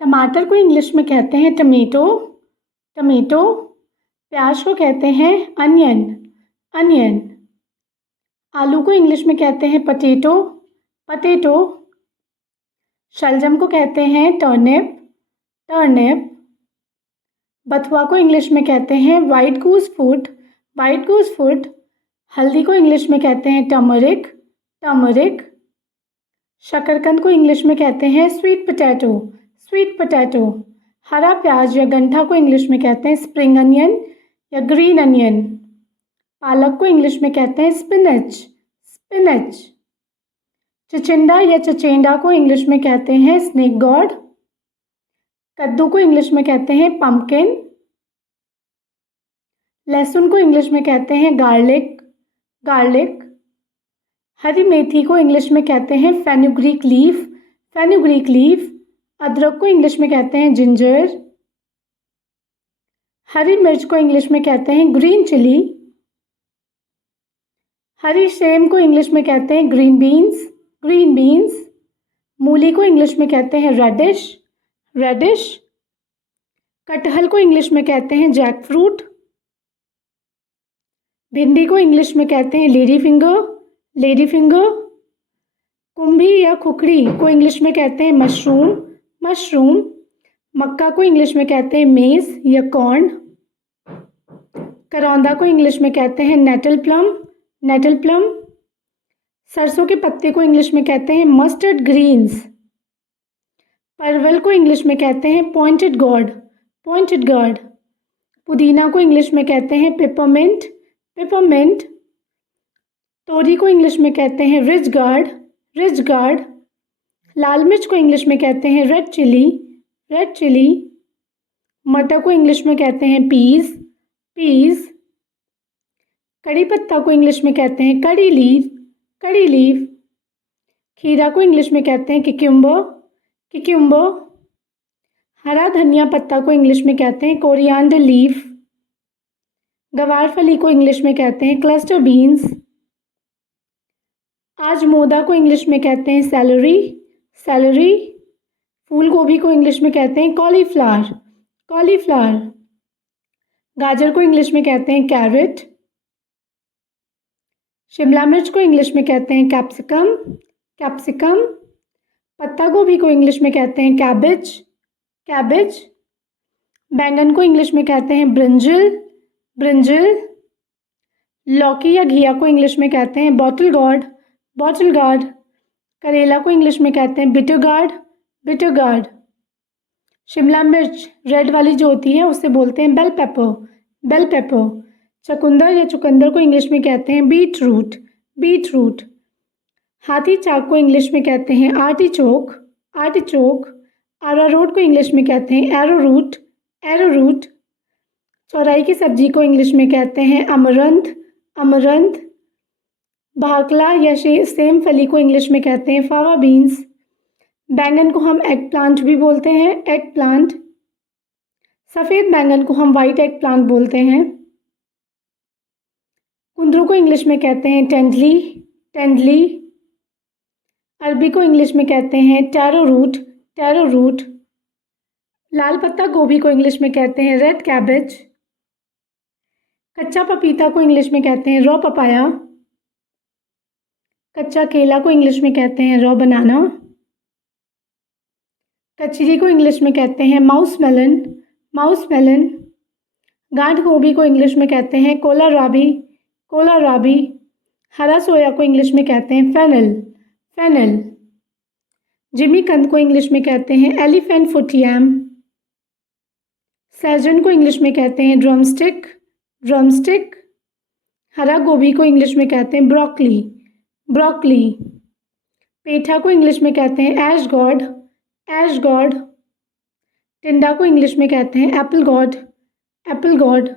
टमाटर को इंग्लिश में कहते हैं टमेटो, टमेटो। प्याज को कहते हैं अनियन, अनियन। आलू को इंग्लिश में कहते हैं पटेटो, पटेटो। शलजम को कहते हैं टर्निप, टर्निप। बथुआ को इंग्लिश में कहते हैं वाइट गूस फूट, वाइट गूस फूट। हल्दी को इंग्लिश में कहते हैं टर्मरिक, टर्मरिक। शकरकंद को इंग्लिश में कहते हैं स्वीट पोटैटो, स्वीट पोटैटो। हरा प्याज या गंठा को इंग्लिश में कहते हैं स्प्रिंग अनियन या ग्रीन अनियन। पालक को इंग्लिश में कहते हैं स्पिनच, स्पिनच। चिचिंडा या चचेंडा को इंग्लिश में कहते हैं स्नेक गॉड। कद्दू को इंग्लिश में कहते हैं पम्पकिन। लहसुन को इंग्लिश में कहते हैं गार्लिक, गार्लिक। हरी मेथी को इंग्लिश में कहते हैं फेनुग्रीक लीफ, फेनुग्रीक लीफ। अदरक को इंग्लिश में कहते हैं जिंजर। हरी मिर्च को इंग्लिश में कहते हैं ग्रीन चिली। हरी सेम को इंग्लिश में कहते हैं ग्रीन बीन्स, ग्रीन बीन्स। मूली को इंग्लिश में कहते हैं रेडिश, रेडिश। कटहल को इंग्लिश में कहते हैं जैक फ्रूट। भिंडी को इंग्लिश में कहते हैं लेडी फिंगर, लेडी फिंगर। कुंभी या खुखड़ी को इंग्लिश में कहते हैं मशरूम, मशरूम। मक्का को इंग्लिश में कहते हैं मेज या कॉर्न। करौंदा को इंग्लिश में कहते हैं नेटल प्लम, नेटल प्लम। सरसों के पत्ते को इंग्लिश में कहते हैं मस्टर्ड ग्रीन्स। परवल को इंग्लिश में कहते हैं पॉइंटेड गॉर्ड, पॉइंटेड गॉर्ड। पुदीना को इंग्लिश में कहते हैं पेपरमिंट, पेपरमिंट। तोरी को इंग्लिश में कहते हैं रिज गार्ड, रिज गार्ड। लाल मिर्च को इंग्लिश में कहते हैं रेड चिली, रेड चिली। मटर को इंग्लिश में कहते हैं पीस, पीस। कड़ी पत्ता को इंग्लिश में कहते हैं कड़ी लीफ, कड़ी लीफ। खीरा को इंग्लिश में कहते हैं किक्यूम्बर, किक्यूम्बर। हरा धनिया पत्ता को इंग्लिश में कहते हैं कोरिएंडर लीफ। गवार फली को इंग्लिश में कहते हैं क्लस्टर बीन्स। आज मोदा को इंग्लिश में कहते हैं सैलरी, सैलरी। फूल गोभी को इंग्लिश में कहते हैं कॉलीफ्लावर, कॉलीफ्लावर। गाजर को इंग्लिश में कहते हैं कैरेट। शिमला मिर्च को इंग्लिश में कहते हैं कैप्सिकम, कैप्सिकम। पत्ता गोभी को इंग्लिश में कहते हैं कैबेज, कैबेज। बैंगन को इंग्लिश में कहते हैं ब्रिंजल, ब्रिंजल। लौकी या घिया को इंग्लिश में कहते हैं बॉटल गॉर्ड, बॉटल गार्ड। करेला को इंग्लिश में कहते हैं bitter gourd, bitter gourd. Shimla मिर्च रेड वाली जो होती है उसे बोलते हैं बेल पेपर, बेल पेपर। चकुंदर या चुकंदर को इंग्लिश में कहते हैं बीट रूट, बीट रूट। हाथी चाक को इंग्लिश में कहते हैं आर्टिचोक, आर्टिचोक। अरारोट को इंग्लिश में कहते हैं एरोरूट, एरोरूट। चौराई की सब्जी को इंग्लिश में कहते हैं अमरंथ, अमरंथ। भाकला या सेम फली को इंग्लिश में कहते हैं फावा बीन्स। बैंगन को हम एग प्लांट भी बोलते हैं, एग प्लांट। सफ़ेद बैंगन को हम वाइट एग प्लांट बोलते हैं। कुंदरू को इंग्लिश में कहते हैं टेंडली, टेंडली। अरबी को इंग्लिश में कहते हैं टैरो रूट, टैरो रूट। लाल पत्ता गोभी को इंग्लिश में कहते हैं रेड कैबेज। कच्चा पपीता को इंग्लिश में कहते हैं रॉ पपाया। कच्चा केला को इंग्लिश में कहते हैं रॉ बनाना। कचरी को इंग्लिश में कहते हैं माउस मेलन, माउस मेलन। गांठ गोभी को इंग्लिश में कहते हैं कोलाराबी, कोलाराबी। हरा सोया को इंग्लिश में कहते हैं फेनल, फेनल। जिमी कंद को इंग्लिश में कहते हैं एलिफेंट फुट यैम। सहजन को इंग्लिश में कहते हैं ड्रमस्टिक, ड्रमस्टिक। हरा गोभी को इंग्लिश में कहते हैं ब्रोकली, ब्रोकली। पेठा को इंग्लिश में कहते हैं ऐश गॉड, ऐश गॉड। टिंडा को इंग्लिश में कहते हैं एप्पल गॉड, एप्पल गॉड।